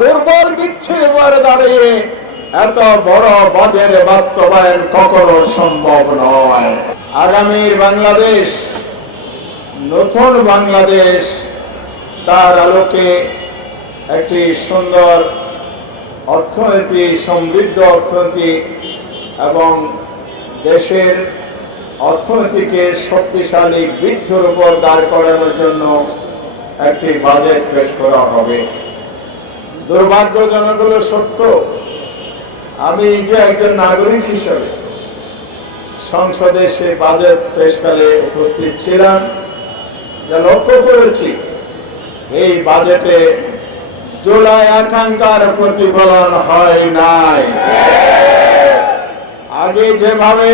দুর্বল বিচ্ছির উপরে দাঁড়িয়ে এত বড় বাজেট বাস্তবায়ন কখনো সম্ভব নয়। আগামীর বাংলাদেশ, নতুন বাংলাদেশ, তার আলোকে একটি সুন্দর অর্থনীতি, সমৃদ্ধ অর্থনীতি এবং দেশের অর্থনীতিকে শক্তিশালী বৃদ্ধির উপর দাঁড় করানোর জন্য একটি বাজেট পেশ করা হবে। দুর্ভাগ্যজনক হলো সত্য, আমি যে একজন নাগরিক হিসেবে সংসদে সে বাজেট পেশকালে উপস্থিত ছিলাম, যা লক্ষ্য করেছি এই বাজেটে জুলাই আকাঙ্ক্ষার প্রতিফলন হয় নাই। আগে যেভাবে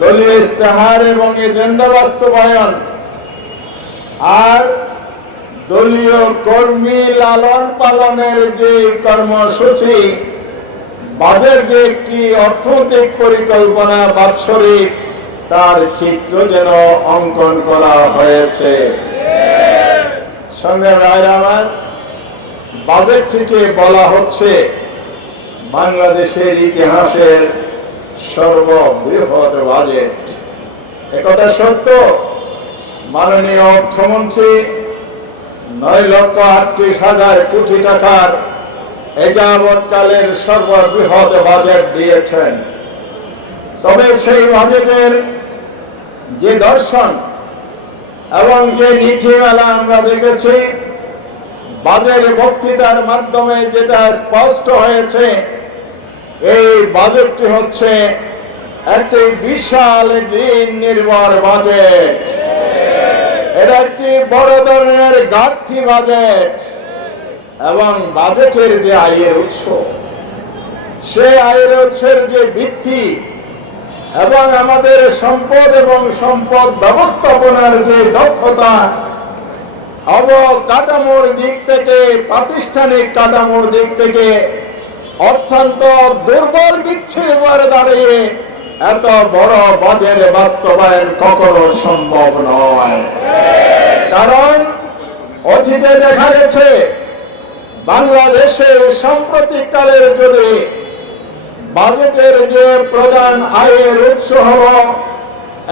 দলীয় ইস্তেহার এবং এজেন্ডা বাস্তবায়ন আর দলীয় কর্মী লালন পালনের যে কর্মসূচি, বাজেট যে একটি অর্থনৈতিক পরিকল্পনা বাৎসরিক, তার চিত্র যেন অঙ্কন করা হয়েছে। সঙ্গে আমার বাজেটটিকে বলা হচ্ছে বাংলাদেশের ইতিহাসের সর্ববৃহৎ বাজেট। একথা সত্য। মাননীয় অর্থমন্ত্রী 9,38,000 কোটি টাকার এযাবৎকালের সর্ববৃহৎ বাজেট দিয়েছেন। তবে সেই বাজেটের যে দর্শন এবং যে নীতিমালা আমরা দেখেছি, বাজেট বক্তৃতার মাধ্যমে যেটা স্পষ্ট হয়েছে, এই বাজেটটি হচ্ছে একটি বিশাল ঋণ নির্ভর বাজেট। এটা একটি বড় ধরনের ঘাটতি বাজেট এবং বাজেটের যে আয়ের উৎস, সে আয়ের উৎসের যে ভিত্তি এবং আমাদের সম্পদ এবং সম্পদ ব্যবস্থাপনার যে দক্ষতা, অবকাঠামোর দিক থেকে, প্রাতিষ্ঠানিক কাঠামোর দিক থেকে অত্যন্ত দুর্বল বিচ্ছির উপরে দাঁড়িয়ে এত বড় বাজেট বাস্তবায়ন কখনো সম্ভব নয়। কারণ অতীতে দেখা গেছে বাংলাদেশের সাম্প্রতিককালের যদি বাজেটের যে প্রধান আয়ের উৎস হল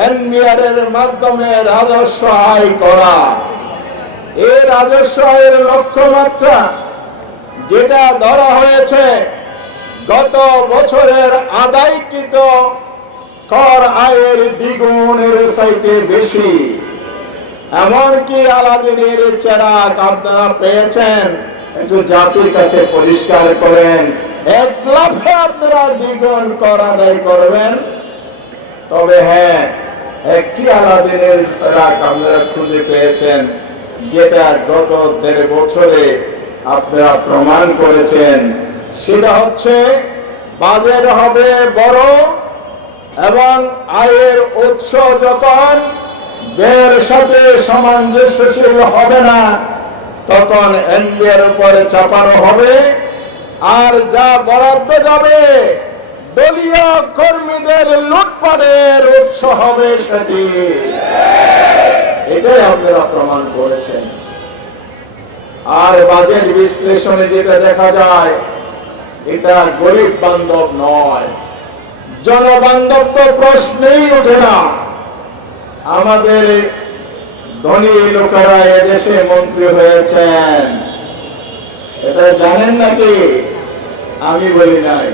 এনবিআর এর মাধ্যমে রাজস্ব আয় করা, এই রাজস্ব আয়ের লক্ষ্যমাত্রা যেটা ধরা হয়েছে গত বছরের আদায়কৃত কর আয়ের দ্বিগুণের চাইতে বেশি। এমনকি আলাদিনের চেরাগ আপনারা পেয়েছেন, একটু জাতির কাছে পরিষ্কার করেন, 1 লাফে আপনারা দ্বিগুণ কর আদায় করবেন। তবে হ্যাঁ, একটি আলাদিনের চেরাগ আপনারা খুঁজে পেয়েছেন, যেটা গত 1.5 বছরে আপনারা প্রমাণ করেছেন। সেটা হচ্ছে বাজেট হবে বড় এবং আয়ের উৎস যখন ব্যয়ের সাথে সামঞ্জস্যশীল হবে না, তখন এনবিআর উপরে চাপানো হবে, আর যা বরাদ্দ যাবে দলীয় কর্মীদের লুটপাটের উৎস হবে সেটি। এটাই আপনারা প্রমাণ করেছেন। আর বাজেট বিশ্লেষণে যেটা দেখা যায়, এটা গরিব বান্ধব নয়, জনবান্ধব তো প্রশ্নেই ওঠে না। আমাদের ধনী লোকেরা এদেশে মন্ত্রী হয়েছেন, এটা জানেন নাকি? আমি বলি নাই।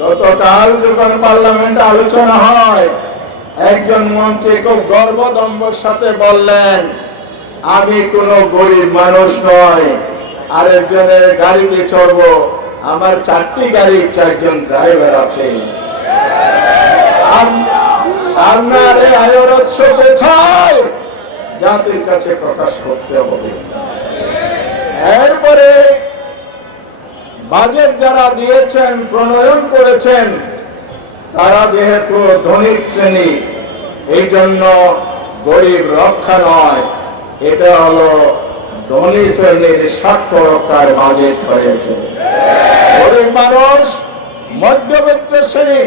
গতকাল যখন পার্লামেন্টে আলোচনা হয়, একজন মন্ত্রী খুব গর্বদম্ভের সাথে বললেন, আমি কোনো গরিব মানুষ নয়, আরেকজনের গাড়িতে চড়বো, আমার 4টি গাড়ির 4 জন ড্রাইভার আছে। আপনার এই আয়ের উৎস কোথায়? জাতির কাছে প্রকাশ করতে হবে। এরপরে বাজেট যারা দিয়েছেন, প্রণয়ন করেছেন, তারা যেহেতু ধনিক শ্রেণী, এই জন্য গরিব রক্ষা নয়, এটা হলো ধনী শ্রেণীর স্বার্থ রক্ষার বাজেট হয়েছে। গরিব মানুষ, মধ্যবিত্ত শ্রেণী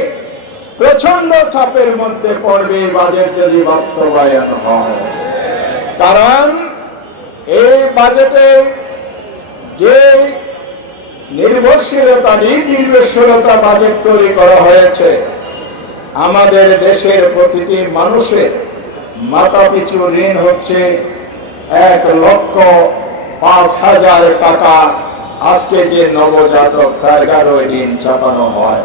প্রচন্ড চাপের মধ্যে পড়বে বাজেট যদি বাস্তবায়ন হয়। কারণ এই বাজেটে যে নির্ভরশীলতা নির্ভরশীলতা বাজেট তৈরি করা হয়েছে। আমাদের দেশের প্রতিটি মানুষের মাথাপিছু ঋণ হচ্ছে 1,05,000 টাকা। আজকে যে নবজাতক তার গায়ে ঋণ চাপানো হয়।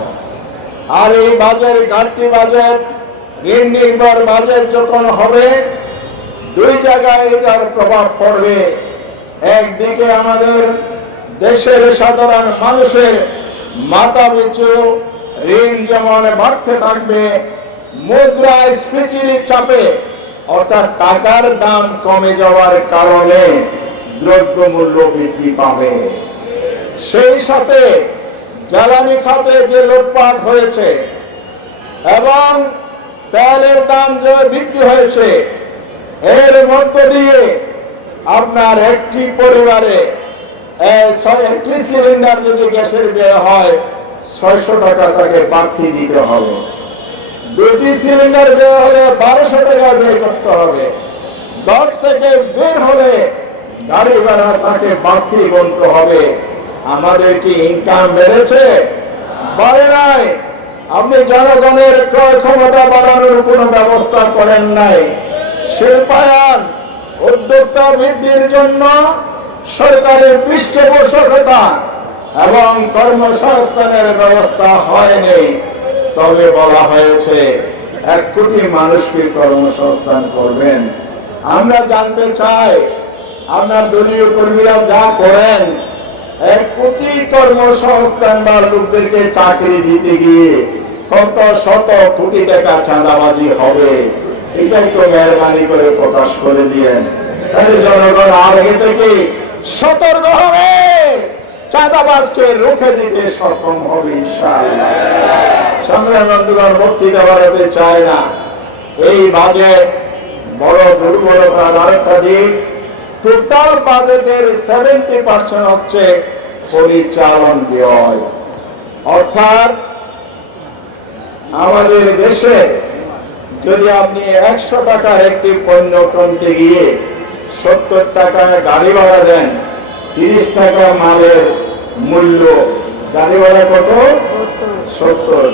আর এই বাজেট ঘাটতি বাজেট, ঋণ নির্ভর বাজেট যখন হবে, দুই জায়গায় এটার প্রভাব পড়বে। একদিকে আমাদের দেশের সাধারণ মানুষের মাথাপিছু ঋণ যেমন বাড়তে থাকবে, মুদ্রাস্ফীতির চাপে অর্থাৎ টাকার দাম কমে যাওয়ার কারণে দ্রব্যমূল্য বৃদ্ধি পাবে। সেই সাথে জ্বালানি খাতে যে লুটপাট হয়েছে এবং তেলের দাম যে বৃদ্ধি হয়েছে, এর মধ্য দিয়ে আপনার একটি পরিবারে একটি সিলিন্ডার যদি গ্যাসের ব্যয় হয় 600 টাকা তাকে বাড়তি দিতে হবে। দুটি সিলিন্ডার ব্যয় হলে 1200 টাকা ব্যয় করতে হবে। ঘর থেকে বের হলে গাড়ি ভাড়া তাকে বাড়তি গুনতে হবে। আমাদের কি ইনকাম বেড়েছে? বাড়ে নাই। আপনি জনগণের ক্রয় ক্ষমতা বাড়ানোর কোনো ব্যবস্থা করেন নাই। শিল্পায়ন উদ্যোক্তা বৃদ্ধির জন্য সরকারের পৃষ্ঠপোষকতা এবং কর্মসংস্থানের ব্যবস্থা হয়নি। তবে বলা হয়েছে 1 কোটি মানুষকে কর্মসংস্থান করবেন। আমরা জানতে চাই, আপনার দলীয় কর্মীরা যা করেন, 1 কোটি কর্মসংস্থান বা লোকদেরকে চাকরি দিতে গিয়ে কত শত কোটি টাকা চাঁদাবাজি হবে, এটাই তো মেহরবানি করে প্রকাশ করে দিয়েন। তাহলে জনগণ আগে থেকে সতর্ক হবে, চাঁদাবাজকে রুখে দিতে সক্ষম হবে ইনশাআল্লাহ। সংগ্রামী বন্ধুগণ, বক্তৃতা বাড়াতে চায় না। এই বাজেট বড় দুর্বলতার আরেকটা দিক, টোটাল বাজেটের 70% হচ্ছে পরিচালন ব্যয়। অর্থাৎ আমাদের দেশে যদি আপনি 100 টাকার একটি পণ্য কিনতে গিয়ে 70 টাকায় গাড়ি ভাড়া দেন, 30 টাকা মালের মূল্য, গাড়ি ভাড়া কত? 70।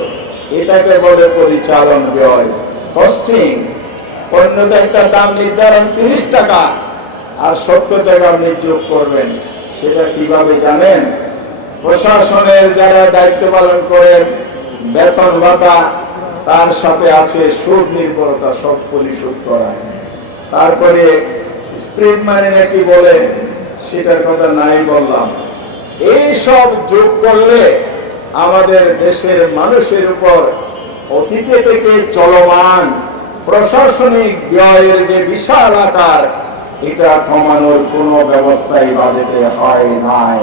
এটাকে বলে পরিচালন ব্যয়, কস্টিং। পণ্যটা একটা দাম নির্ধারণ 30 টাকা, আর 70 টাকা আপনি যোগ করবেন। সেটা কিভাবে জানেন? প্রশাসনের যারা দায়িত্ব পালন করেন, বেতন ভাতা, তার সাথে আছে সুদ নির্ভরতা, সব পরিশোধ করা। তারপরে স্প্রিড মানি নাকি বলে, সেটার কথা নাই বললাম। এই সব যোগ করলে আমাদের দেশের মানুষের উপর অতীতে থেকে চলমান প্রশাসনিক ব্যয়ের যে বিশাল আকার, এটা কমানোর কোনো ব্যবস্থাই বাজেটে হয় নাই।